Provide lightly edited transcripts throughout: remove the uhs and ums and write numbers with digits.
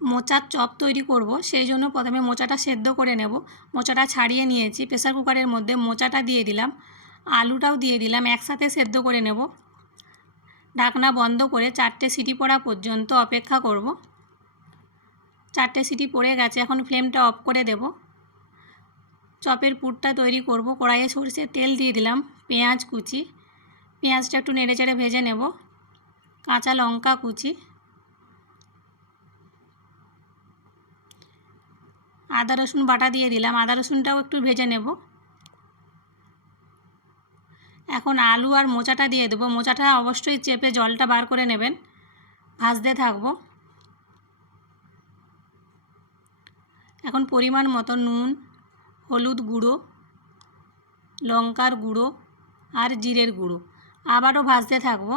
মোচার চপ তৈরি করব, সেই জন্য প্রথমে মোচাটা সেদ্ধ করে নেব। মোচাটা ছাড়িয়ে নিয়েছি, প্রেসার কুকারের মধ্যে মোচাটা দিয়ে দিলাম, আলুটাও দিয়ে দিলাম, একসাথে সেদ্ধ করে নেব। ঢাকনা বন্ধ করে 4টে সিটি পড়া পর্যন্ত অপেক্ষা করব। 4টে সিটি পড়ে গেছে, এখন ফ্লেমটা অফ করে দেব। চপের পুরটা তৈরি করব। কড়াইয়ে সরষের তেল দিয়ে দিলাম, পেঁয়াজ কুচি, পেঁয়াজটা একটু নেড়েচেড়ে ভেজে নেব, কাঁচা লঙ্কা কুচি, আদা রসুন বাটা দিয়ে দিলাম, আদা রসুনটাও একটু ভেজে নেব। এখন আলু আর মোচাটা দিয়ে দেবো। মোচাটা অবশ্যই চেপে জলটা বার করে নেবেন, ভাজতে থাকবো। এখন পরিমাণ মতো নুন, হলুদ গুঁড়ো, লঙ্কার গুঁড়ো আর জিরের গুঁড়ো আবারও ভাজতে থাকবো।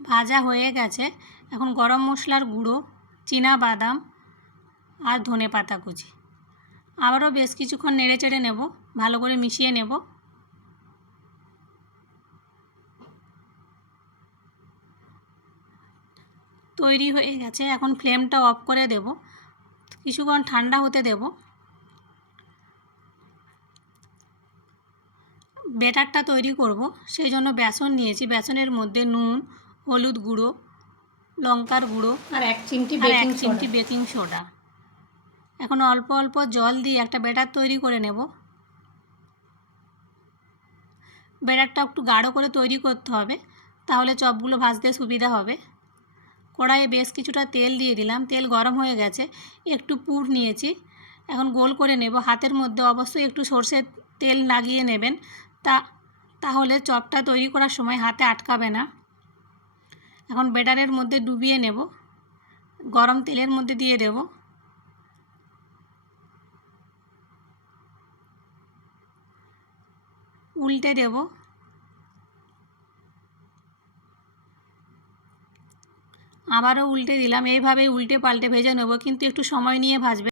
ভাজা হয়ে গেছে, এখন গরম মশলার গুঁড়ো, চীনা বাদাম আর ধনে পাতা কুচি আবারও বেশ কিছুক্ষণ নেড়েচেড়ে নেব, ভালো করে মিশিয়ে নেব। তৈরি হয়ে গেছে, এখন ফ্লেমটা অফ করে দেব, কিছুক্ষণ ঠান্ডা হতে দেব। ব্যাটারটা তৈরি করব, সেই জন্য বেসন নিয়েছি। বেসনের মধ্যে নুন, হলুদ গুঁড়ো, লঙ্কার গুঁড়ো আর 1 চিমটি বেকিং সোডা। এখন অল্প অল্প জল দিয়ে একটা ব্যাটার তৈরি করে নেব। ব্যাটারটা একটু গাঢ় করে তৈরি করতে হবে, তাহলে চপগুলো ভাজতে সুবিধা হবে। কড়াইয়ে বেশ কিছুটা তেল দিয়ে দিলাম, তেল গরম হয়ে গেছে, একটু পুর নিয়েছি, এখন গোল করে নেব। হাতের মধ্যে অবশ্যই একটু সরষের তেল লাগিয়ে নেবেন, তাহলে চপটা তৈরি করার সময় হাতে আটকাবে না। এখন ব্যাটারের মধ্যে ডুবিয়ে নেব, গরম তেলের মধ্যে দিয়ে দেব। উল্টে দেব, আবারও উল্টে দিলাম। এইভাবেই উল্টে পাল্টে ভেজে নেব, কিন্তু একটু সময় নিয়ে ভাজবে।